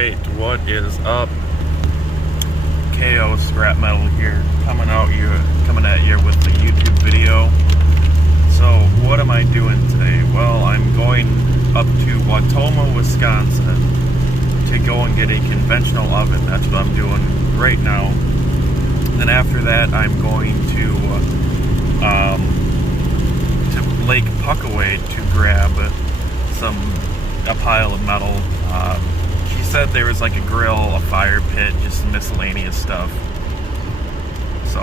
Alright, what is up? KO Scrap Metal here, coming at you with the YouTube video. So, what am I doing today? Well, I'm going up to Watoma, Wisconsin to go and get a conventional oven. That's what I'm doing right now. And then after that, I'm going to Lake Puckaway to grab a pile of metal. She said there was like a grill, a fire pit, just some miscellaneous stuff. So,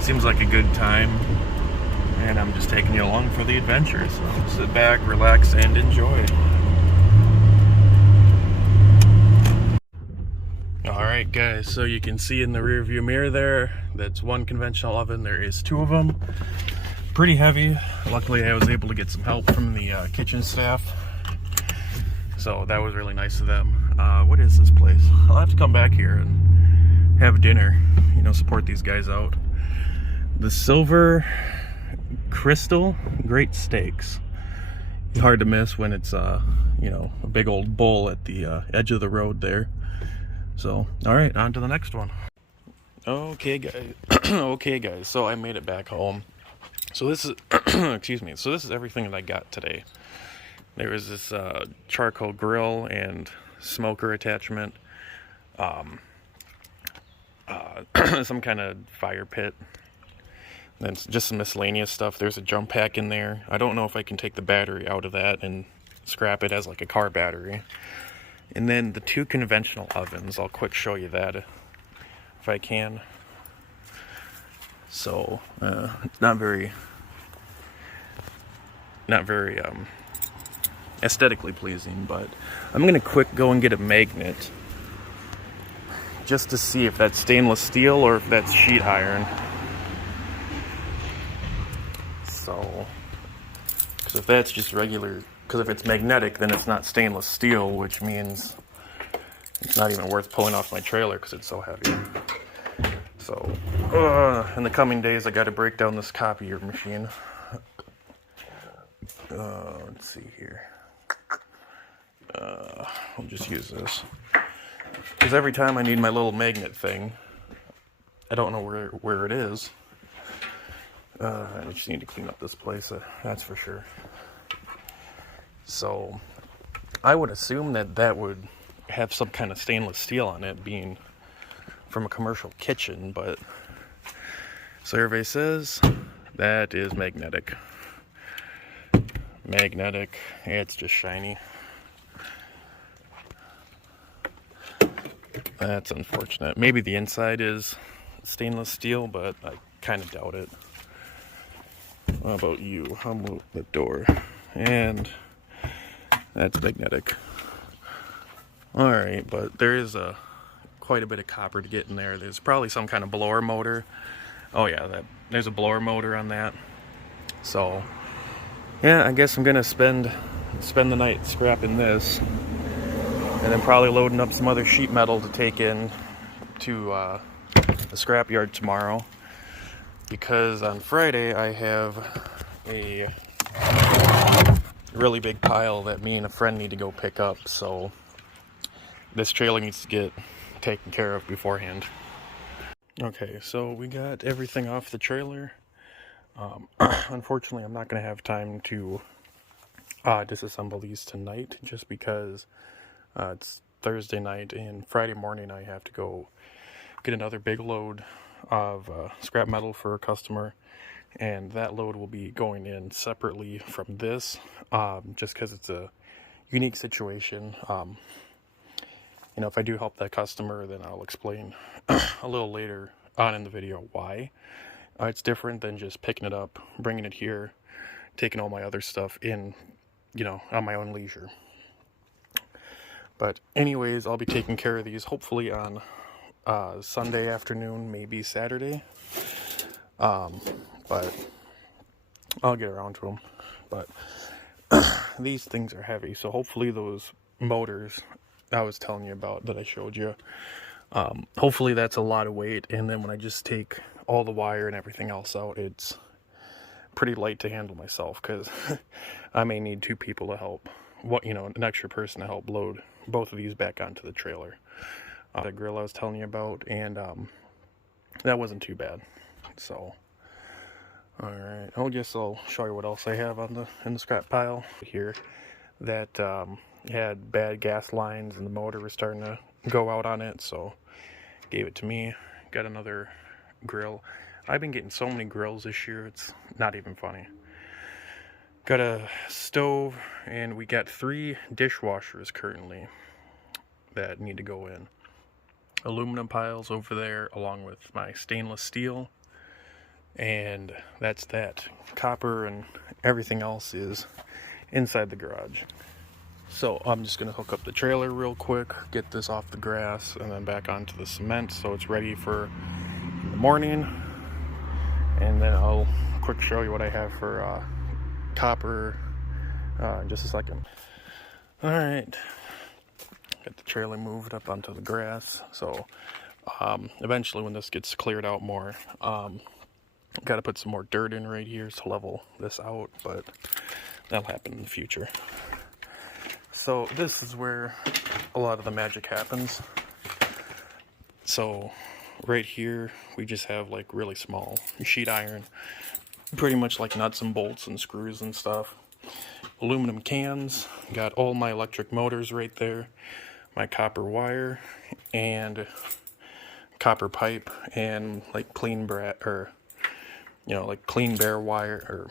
seems like a good time, and I'm just taking you along for the adventure. So, sit back, relax, and enjoy. Alright guys, so you can see in the rear view mirror there, that's one conventional oven. There is two of them. Pretty heavy. Luckily I was able to get some help from the kitchen staff. So that was really nice of them. What is this place? I'll have to come back here and have dinner, you know, support these guys out. The Silver Crystal Great Steaks. Hard to miss when it's, you know, a big old bull at the edge of the road there. So, alright, on to the next one. Okay guys, okay guys, so I made it back home. So this is, excuse me, so this is everything that I got today. There was this charcoal grill and smoker attachment, some kind of fire pit, then just some miscellaneous stuff. There's a jump pack in there. I don't know if I can take the battery out of that and scrap it as like a car battery. And then the two conventional ovens, I'll quick show you that if I can. So, not very aesthetically pleasing, but I'm gonna quick go and get a magnet just to see if that's stainless steel or if that's sheet iron. So, because if that's just regular, because if it's magnetic, then it's not stainless steel, which means it's not even worth pulling off my trailer because it's so heavy. So, in the coming days, I got to break down this copier machine. Let's see here. I'll just use this. Because every time I need my little magnet thing, I don't know where it is. I just need to clean up this place, that's for sure. So, I would assume that would have some kind of stainless steel on it, being from a commercial kitchen, but survey says that is magnetic. Magnetic, it's just shiny. That's unfortunate. Maybe the inside is stainless steel, but I kind of doubt it. How about you? I'll move the door. And that's magnetic. Alright, but there is quite a bit of copper to get in there. There's probably some kind of blower motor. Oh yeah, there's a blower motor on that. So, yeah, I guess I'm gonna spend the night scrapping this, and then probably loading up some other sheet metal to take in to the scrap yard tomorrow. Because on Friday I have a really big pile that me and a friend need to go pick up, so this trailer needs to get taken care of beforehand. Okay, so we got everything off the trailer. Unfortunately, I'm not going to have time to disassemble these tonight, just because it's Thursday night, and Friday morning I have to go get another big load of scrap metal for a customer, and that load will be going in separately from this, just because it's a unique situation. You know, if I do help that customer, then I'll explain a little later on in the video why. It's different than just picking it up, bringing it here, taking all my other stuff in, you know, on my own leisure. But anyways, I'll be taking care of these hopefully on Sunday afternoon, maybe Saturday. But I'll get around to them. But these things are heavy, so hopefully those motors I was telling you about that I showed you, hopefully that's a lot of weight, and then when I just take all the wire and everything else out, it's pretty light to handle myself, because I may need two people to help an extra person to help load both of these back onto the trailer. The grill I was telling you about, and that wasn't too bad. So, all right, I'll show you what else I have in the scrap pile here that had bad gas lines and the motor was starting to go out on it. So, gave it to me. Got another grill. I've been getting so many grills this year, it's not even funny. Got a stove, and we got 3 dishwashers currently that need to go in. Aluminum piles over there, along with my stainless steel, and that's that. Copper and everything else is inside the garage. So I'm just going to hook up the trailer real quick, get this off the grass, and then back onto the cement so it's ready for the morning. And then I'll quick show you what I have for copper in just a second. Alright, got the trailer moved up onto the grass. So eventually when this gets cleared out more, got to put some more dirt in right here to level this out, but that'll happen in the future. So this is where a lot of the magic happens. So right here we just have like really small sheet iron, pretty much like nuts and bolts and screws and stuff. Aluminum cans, got all my electric motors right there, my copper wire and copper pipe, and like clean bare wire or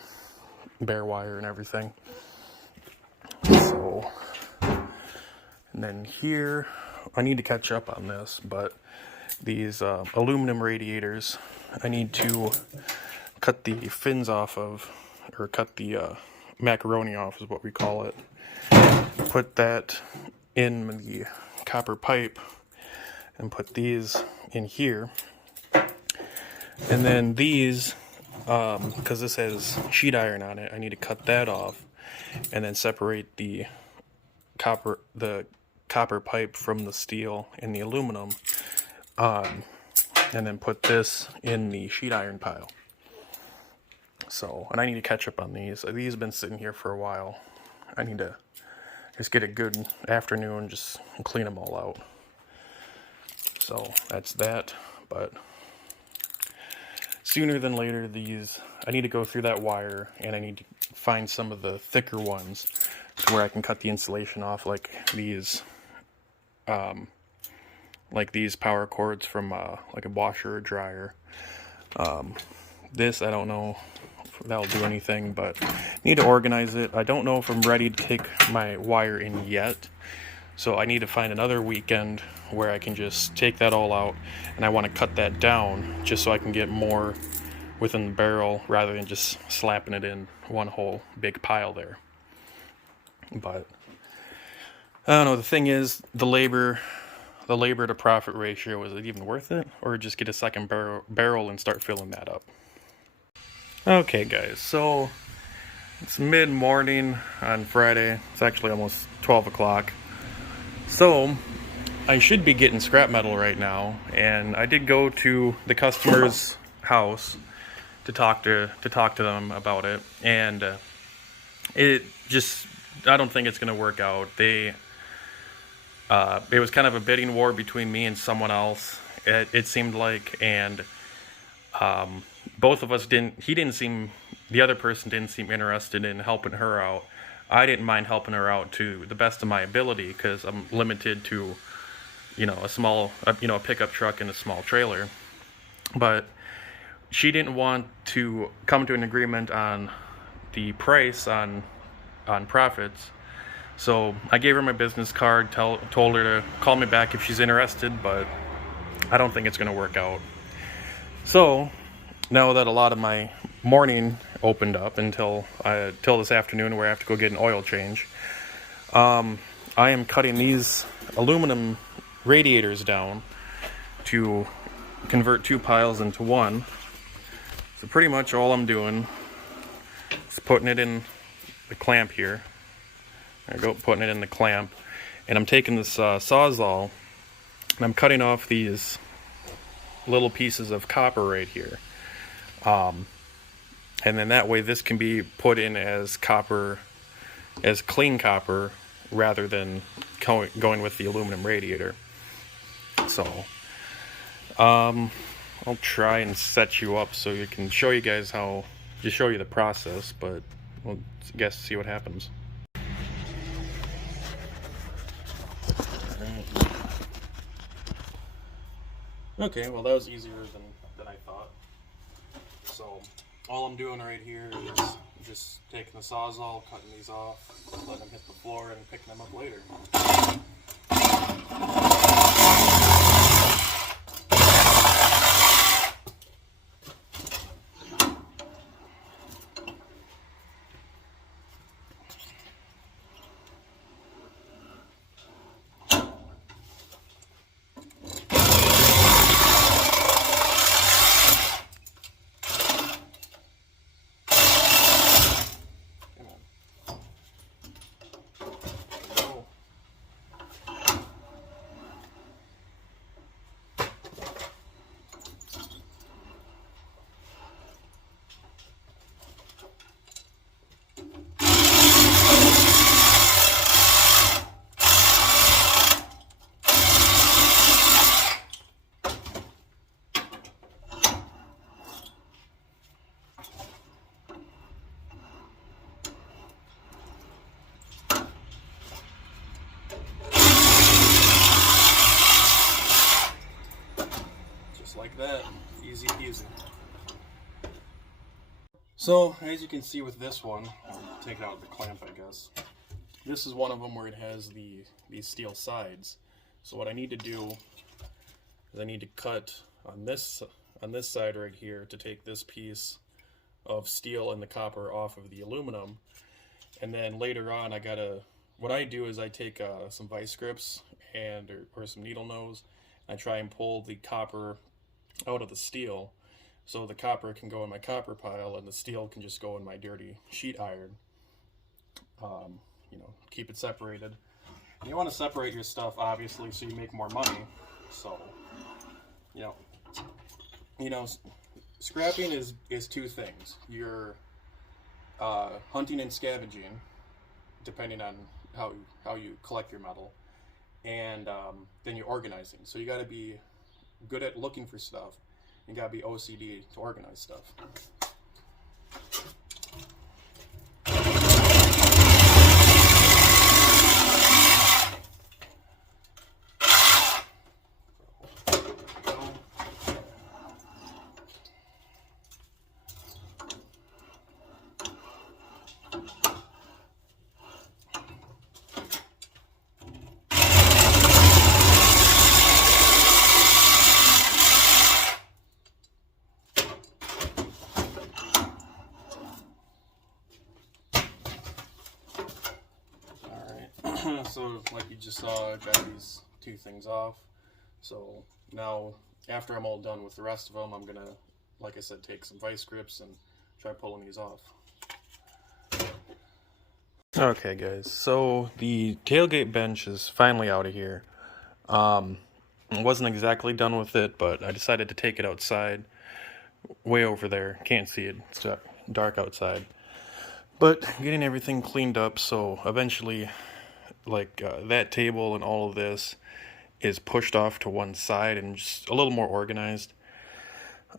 bare wire and everything. So, and then here I need to catch up on this, but these aluminum radiators I need to cut the fins off of, or cut the macaroni off is what we call it. Put that in the copper pipe and put these in here. And then these, because this has sheet iron on it, I need to cut that off and then separate the copper pipe from the steel and the aluminum, and then put this in the sheet iron pile. So, and I need to catch up on these. These have been sitting here for a while. I need to just get a good afternoon, just clean them all out. So that's that, but sooner than later, I need to go through that wire, and I need to find some of the thicker ones to where I can cut the insulation off, like these power cords from like a washer or dryer. This, I don't know if that'll do anything, but need to organize it. I don't know if I'm ready to take my wire in yet, so I need to find another weekend where I can just take that all out, and I want to cut that down just so I can get more within the barrel rather than just slapping it in one whole big pile there. But I don't know, the thing is, the labor to profit ratio, is it even worth it, or just get a second barrel and start filling that up? Okay guys, so it's mid-morning on Friday. It's actually almost 12 o'clock. So I should be getting scrap metal right now, and I did go to the customer's house to talk to them about it, and I don't think it's going to work out. It was kind of a bidding war between me and someone else, it seemed like, and both of us the other person didn't seem interested in helping her out. I didn't mind helping her out to the best of my ability, because I'm limited to, a pickup truck and a small trailer. But she didn't want to come to an agreement on the price on profits. So I gave her my business card, told her to call me back if she's interested, but I don't think it's going to work out. So now that a lot of my morning opened up until this afternoon, where I have to go get an oil change, I am cutting these aluminum radiators down to convert 2 piles into one. So pretty much all I'm doing is putting it in the clamp here. There I go, putting it in the clamp, and I'm taking this Sawzall and I'm cutting off these little pieces of copper right here, and then that way this can be put in as clean copper rather than going with the aluminum radiator. So I'll try and set you up so you can show you guys just show you the process, but we'll see what happens. Okay, well that was easier than I thought. So all I'm doing right here is just taking the Sawzall, cutting these off, letting them hit the floor, and picking them up later. Like that, easy peasy. So as you can see with this one, I'll take it out of the clamp, I guess. This is one of them where it has these steel sides. So what I need to do is I need to cut on this side right here to take this piece of steel and the copper off of the aluminum, and then later on what I do is I take some vice grips or some needle nose. I try and pull the copper out of the steel, so the copper can go in my copper pile and the steel can just go in my dirty sheet iron. Keep it separated. And you want to separate your stuff, obviously, so you make more money. So, scrapping is two things. You're hunting and scavenging, depending on how you collect your metal, and then you're organizing. So you got to be good at looking for stuff. You gotta be OCD to organize stuff. So like you just saw, I got these two things off. So now after I'm all done with the rest of them, I'm gonna, like I said, take some vice grips and try pulling these off. Okay guys, so the tailgate bench is finally out of here. I wasn't exactly done with it, but I decided to take it outside, way over there. Can't see it, it's dark outside. But getting everything cleaned up, so eventually that table and all of this is pushed off to one side and just a little more organized.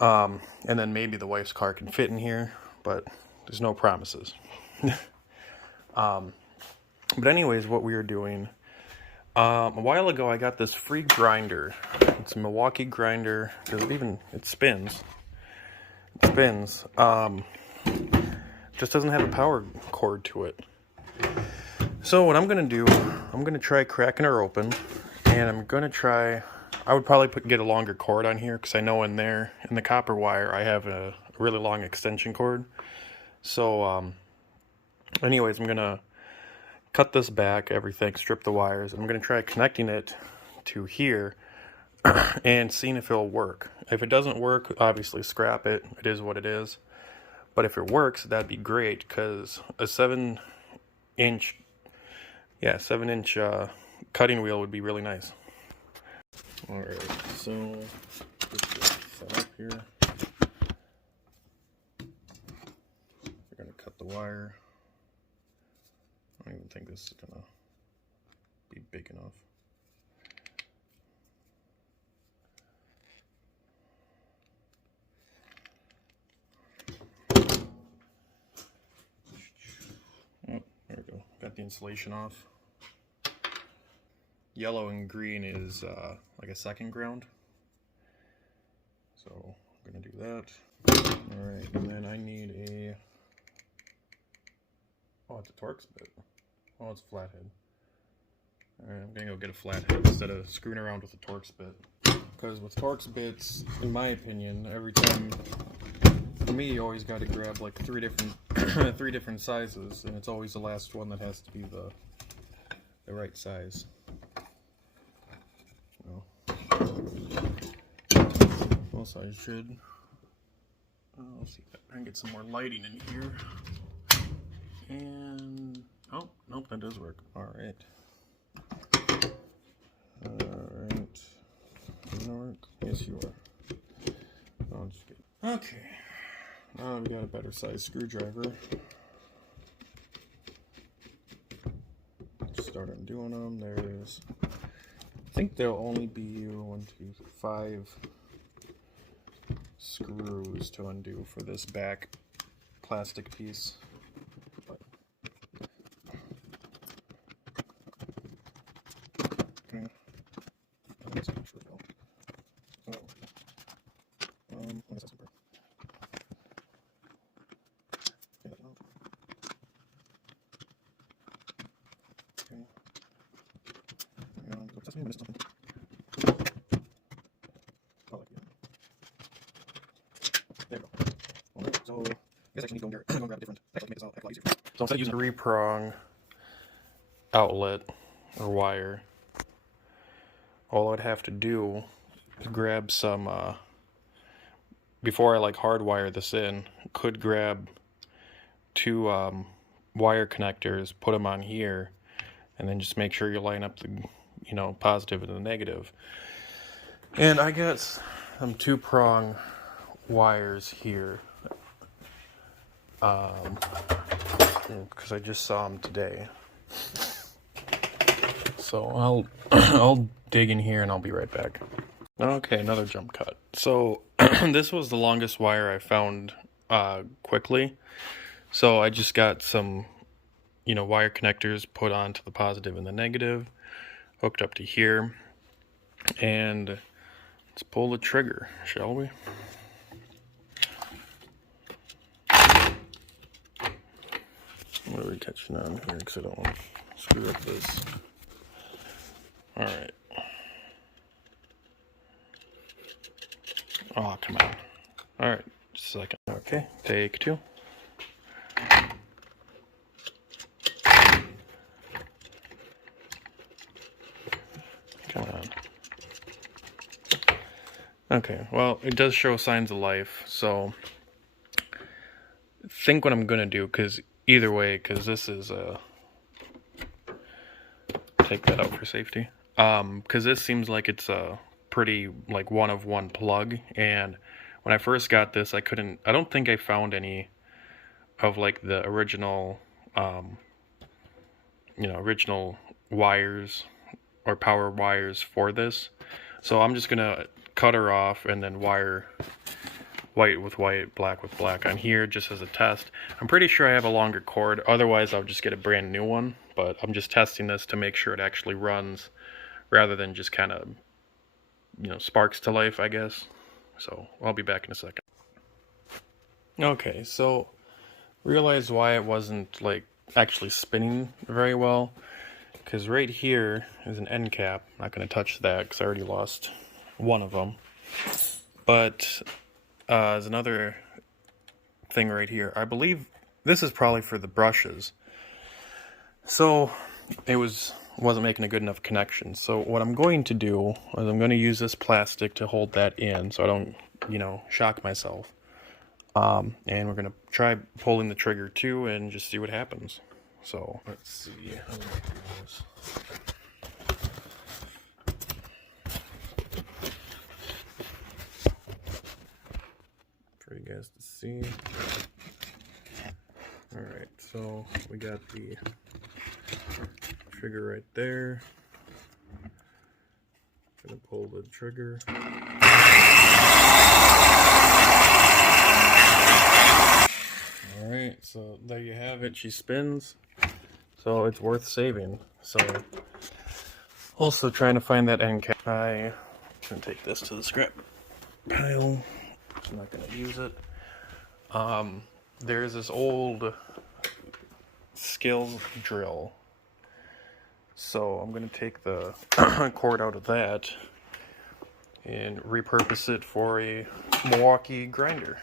And then maybe the wife's car can fit in here, but there's no promises. But anyways, what we were doing, a while ago I got this free grinder. It's a Milwaukee grinder. It spins. It spins. Just doesn't have a power cord to it. So what I'm going to do, I'm going to try cracking her open, and I would probably get a longer cord on here, because I know in the copper wire, I have a really long extension cord. So, anyways, I'm going to cut this back, everything, strip the wires, and I'm going to try connecting it to here, and seeing if it'll work. If it doesn't work, obviously scrap it. It is what it is. But if it works, that'd be great, because a 7-inch cutting wheel would be really nice. Alright, so just get set up here. We're going to cut the wire. I don't even think this is going to be big enough. Oh, there we go. Got the insulation off. Yellow and green is like a second ground. So I'm gonna do that. Alright, and then I need a... Oh, it's a Torx bit. Oh, it's a flathead. Alright, I'm gonna go get a flathead instead of screwing around with a Torx bit. Because with Torx bits, in my opinion, every time, for me, you always gotta grab like three different sizes, and it's always the last one that has to be the right size. So I should, let's see if I can get some more lighting in here. And, oh, nope, that does work. Alright. Alright. You gonna work? Yes, you are. I'll just get, okay. Now we got a better size screwdriver. Start undoing them. There's, I think there'll only be 5 screws to undo for this back plastic piece. But, okay. That's not true. So, let me set some break. Get that out. Okay. And go test me. I missed something. There we go. Alright, so I guess I actually need to go grab a different. Actually, make this all a lot easier. So instead of using a 3-prong outlet or wire, all I'd have to do is grab some, before I like hardwire this in, could grab 2 wire connectors, put them on here, and then just make sure you line up the, positive and the negative. And I got some 2-prong wires here, because I just saw them today. So I'll dig in here and I'll be right back. Okay, another jump cut. So this was the longest wire I found quickly. So I just got some, wire connectors put onto the positive and the negative, hooked up to here, and let's pull the trigger, shall we? What are we touching on here? Because I don't want to screw up this. Alright. Oh, come on. Alright, just a second. Okay, take 2. Come on. Okay, well, it does show signs of life, so I think what I'm going to do, because either way, because this is take that out for safety. Because this seems like it's a pretty like one-of-one plug, and when I first got this, I don't think I found any of like the original, original wires or power wires for this. So I'm just gonna cut her off and then wire white with white, black with black on here just as a test. I'm pretty sure I have a longer cord, otherwise I'll just get a brand new one, but I'm just testing this to make sure it actually runs rather than just kind of, sparks to life, I guess. So I'll be back in a second. Okay, so realized why it wasn't like actually spinning very well, because right here is an end cap. I'm not going to touch that because I already lost one of them, but there's another thing right here. I believe this is probably for the brushes. So it wasn't making a good enough connection. So what I'm going to do is I'm going to use this plastic to hold that in so I don't, shock myself. And we're going to try pulling the trigger too and just see what happens. So let's see how we can do this. For you guys to see. Alright, so we got the trigger right there. Gonna pull the trigger. Alright, so there you have it. She spins. So it's worth saving. So also trying to find that end cap. I'm gonna take this to the scrap pile. I'm not gonna use it. There's this old skills drill. So I'm gonna take the cord out of that and repurpose it for a Milwaukee grinder.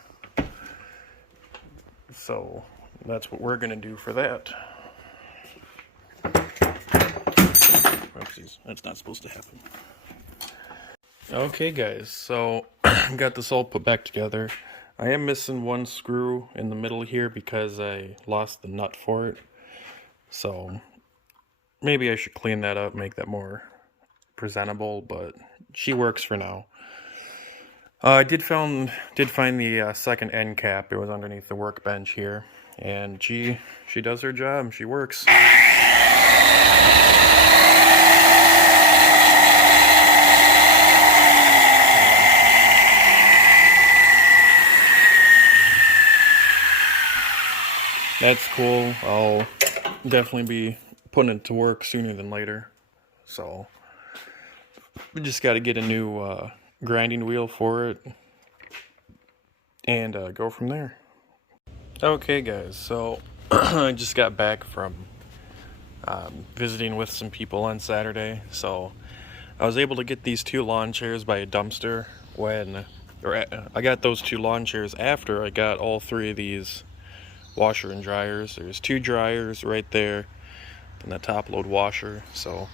So that's what we're gonna do for that. Oopsies, that's not supposed to happen. Okay guys, so got this all put back together. I am missing one screw in the middle here because I lost the nut for it. So maybe I should clean that up, make that more presentable, but she works for now. I did find the second end cap. It was underneath the workbench here, and she does her job. She works. That's cool. I'll definitely be putting it to work sooner than later. So we just got to get a new grinding wheel for it and go from there. Okay guys, so I just got back from visiting with some people on Saturday. So I was able to get these two lawn chairs by a dumpster I got those two lawn chairs after I got all three of these washer and dryers. There's two dryers right there and the top load washer, so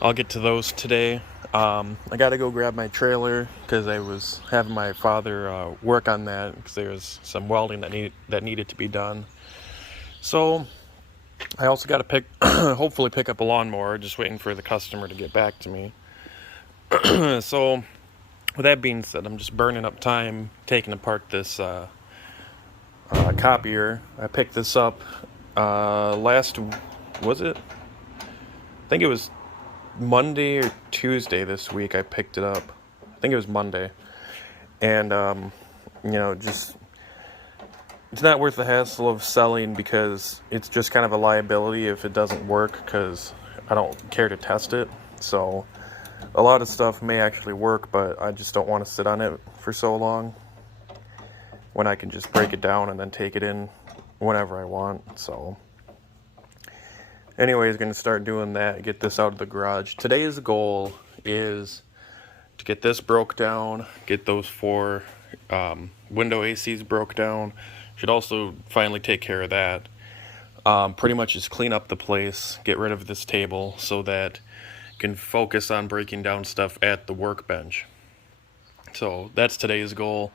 I'll get to those today. I gotta go grab my trailer because I was having my father work on that because there was some welding that needed to be done. So I also got to hopefully pick up a lawnmower, just waiting for the customer to get back to me. So with that being said, I'm just burning up time taking apart this copier. I picked this up was it? I think it was Monday or Tuesday this week. I picked it up. I think it was Monday. And you know, just it's not worth the hassle of selling because it's just kind of a liability if it doesn't work, because I don't care to test it. So a lot of stuff may actually work, but I just don't want to sit on it for so long when I can just break it down and then take it in whenever I want. So anyways, going to start doing that, get this out of the garage. Today's goal is to get this broke down, get those 4 window ACs broke down. Should also finally take care of that. Pretty much just clean up the place, get rid of this table so that I can focus on breaking down stuff at the workbench. So that's today's goal,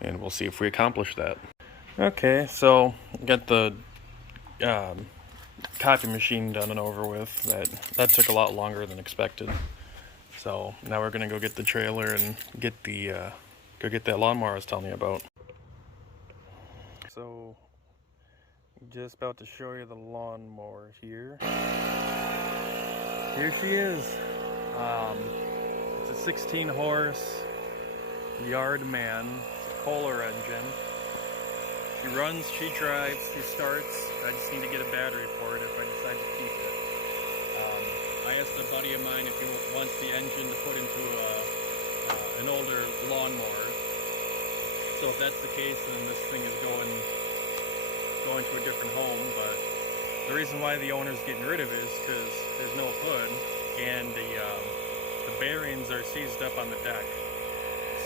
and we'll see if we accomplish that. Okay, so got the copy machine done and over with. That took a lot longer than expected. So now we're gonna go get the trailer and get go get that lawnmower I was telling you about. So just about to show you the lawnmower here. Here she is. It's a 16 horse Yardman Kohler engine. She runs, she drives, she starts. I just need to get a battery for it if I decide to keep it. I asked a buddy of mine if he wants the engine to put into an older lawnmower. So if that's the case, then this thing is going to a different home. But the reason why the owner's getting rid of it is because there's no hood and the bearings are seized up on the deck.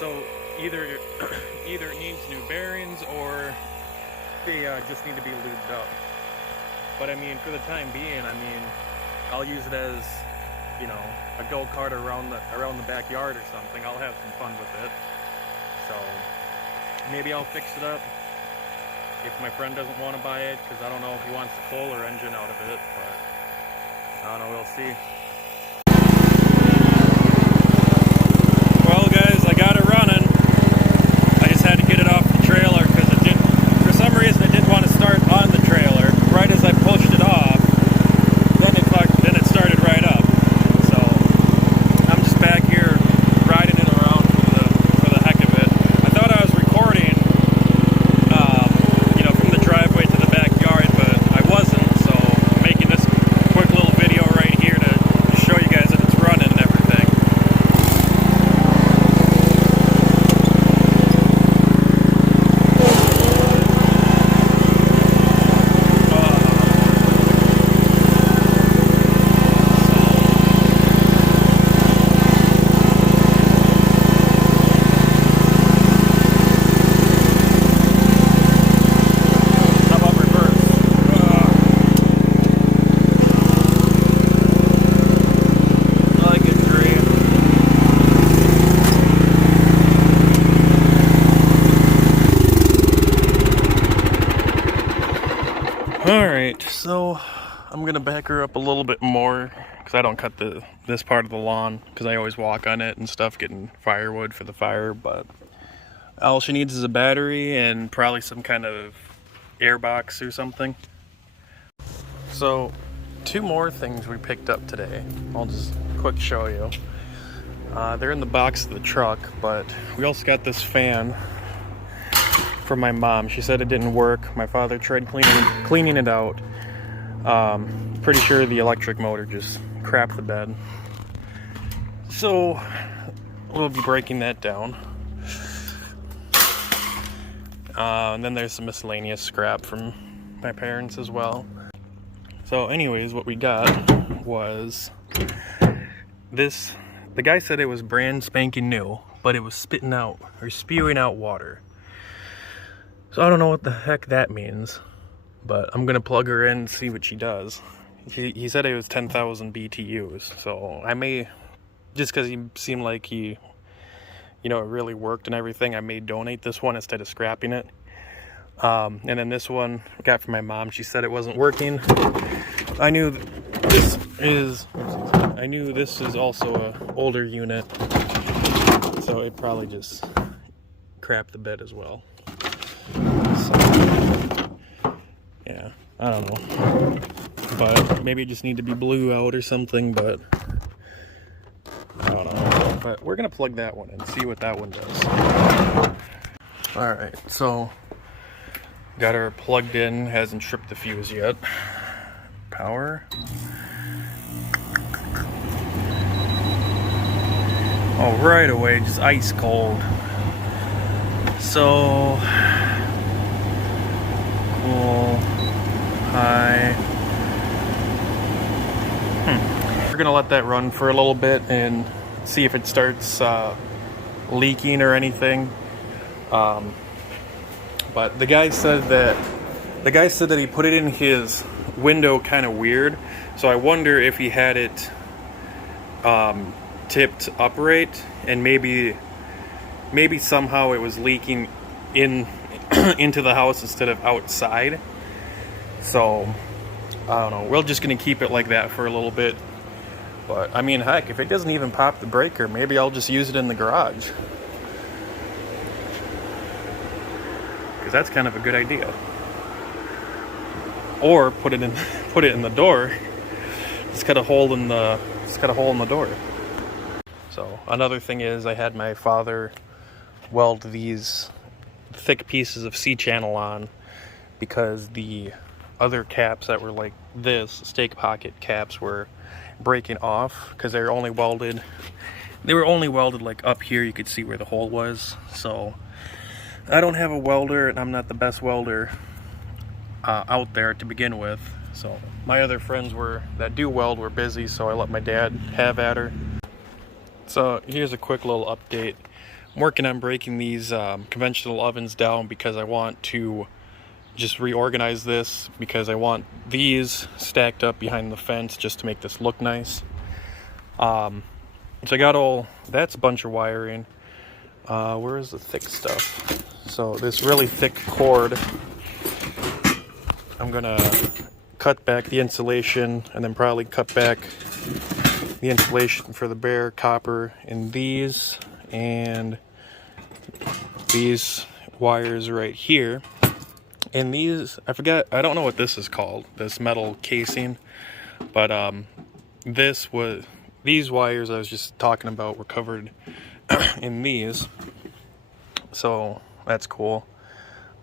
So either it needs new bearings or they just need to be lubed up. But I mean, for the time being, I mean, I'll use it as, you know, a go-kart around the backyard or something. I'll have some fun with it. So maybe I'll fix it up if my friend doesn't want to buy it, because I don't know if he wants the Kohler engine out of it, but I don't know, we'll see. Well guys, I got it running. I just had to get it off the trailer because for some reason it didn't want to start on the trailer. Right as I pushed it off, then it started right up. So I'm just back here So I'm gonna back her up a little bit more because I don't cut this part of the lawn because I always walk on it and stuff getting firewood for the fire. But all she needs is a battery and probably some kind of air box or something. So 2 more things we picked up today. I'll just quick show you. They're in the box of the truck, but we also got this fan from my mom. She said it didn't work. My father tried cleaning it out. Pretty sure the electric motor just crapped the bed. So we'll be breaking that down. And then there's some miscellaneous scrap from my parents as well. So anyways, what we got was this. The guy said it was brand spanking new, but it was spitting out or spewing out water. So I don't know what the heck that means, but I'm gonna plug her in and see what she does. He said it was 10,000 BTUs, so I may, just because he seemed like he, it really worked and everything, I may donate this one instead of scrapping it. And then this one I got from my mom. She said it wasn't working. I knew this is also a older unit, so it probably just crapped the bed as well. So, yeah, I don't know, but maybe it just need to be blew out or something, but I don't know. But we're gonna plug that one and see what that one does. All right, so got her plugged in, hasn't tripped the fuse yet. Power. Oh, right away, just ice cold. So, cool, high. We're gonna let that run for a little bit and see if it starts leaking or anything. But the guy said that he put it in his window kind of weird. So I wonder if he had it tipped upright, and maybe somehow it was leaking into the house instead of outside. So I don't know. We're just gonna keep it like that for a little bit. But I mean, heck, if it doesn't even pop the breaker, maybe I'll just use it in the garage. Because that's kind of a good idea. Or put it in the door. Just cut a hole in the door. So another thing is, I had my father weld these thick pieces of C-channel on because the other caps that were like this, stake pocket caps, were breaking off because they were only welded like up here. You could see where the hole was. So I don't have a welder, and I'm not the best welder out there to begin with. So my other friends that do weld were busy, so I let my dad have at her. So here's a quick little update. I'm working on breaking these conventional ovens down because I want to just reorganize this, because I want these stacked up behind the fence just to make this look nice. So I got that's a bunch of wiring. Where is the thick stuff? So this really thick cord, I'm gonna cut back the insulation and then probably cut back the insulation for the bare copper in these, and these wires right here. And these, I don't know what this is called, this metal casing, but these wires I was just talking about were covered in these. So that's cool.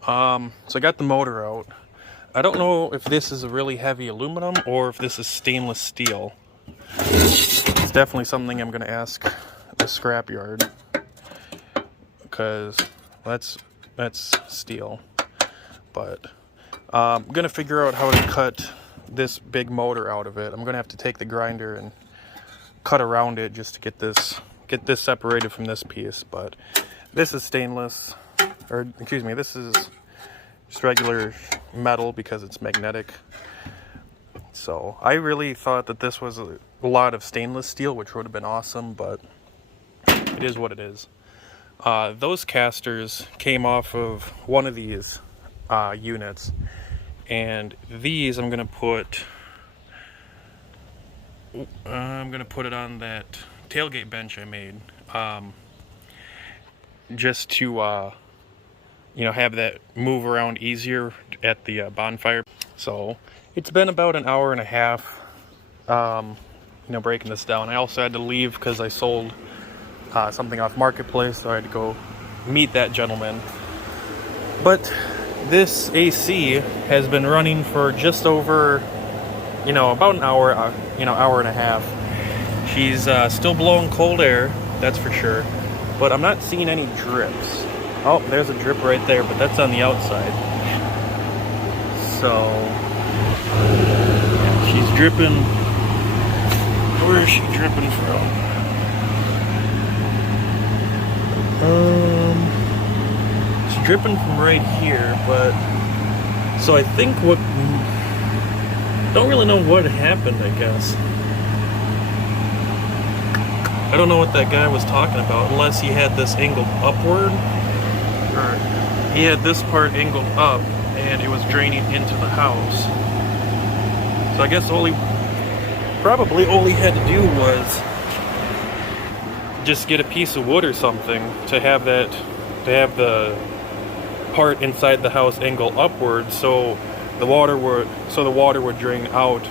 So I got the motor out. I don't know if this is a really heavy aluminum or if this is stainless steel. It's definitely something I'm gonna ask the scrapyard, because that's steel. But I'm gonna figure out how to cut this big motor out of it. I'm gonna have to take the grinder and cut around it just to get this separated from this piece. But this is stainless, or excuse me, this is just regular metal because it's magnetic. So I really thought that this was a lot of stainless steel, which would have been awesome, but it is what it is. Those casters came off of one of these units, And these I'm gonna put it on that tailgate bench I made, just to have that move around easier at the bonfire. So it's been about an hour and a half, breaking this down. I also had to leave because I sold something off Marketplace, so I had to go meet that gentleman. But this AC has been running for just over, about an hour, hour and a half. She's still blowing cold air, that's for sure, but I'm not seeing any drips. Oh, there's a drip right there, but that's on the outside. So, yeah, she's dripping. Where is she dripping from? She's dripping from right here, but so I think don't really know what happened, I guess. I don't know what that guy was talking about, unless he had this angled upward, or he had this part angled up and it was draining into the house. So I guess probably all he had to do was just get a piece of wood or something to have the part inside the house angle upward, so the water would drain out,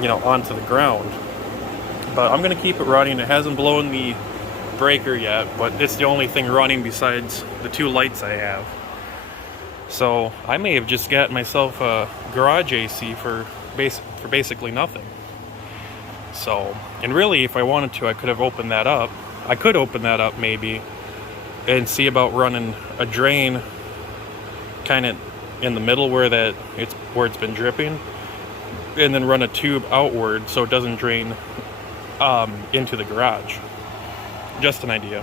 onto the ground. But I'm gonna keep it running. It hasn't blown the breaker yet, but it's the only thing running besides the 2 lights I have. So I may have just got myself a garage AC for basically nothing. So, and really, if I wanted to, I could have opened that up. I could open that up maybe and see about running a drain kind of in the middle where it's been dripping, and then run a tube outward so it doesn't drain into the garage. Just an idea.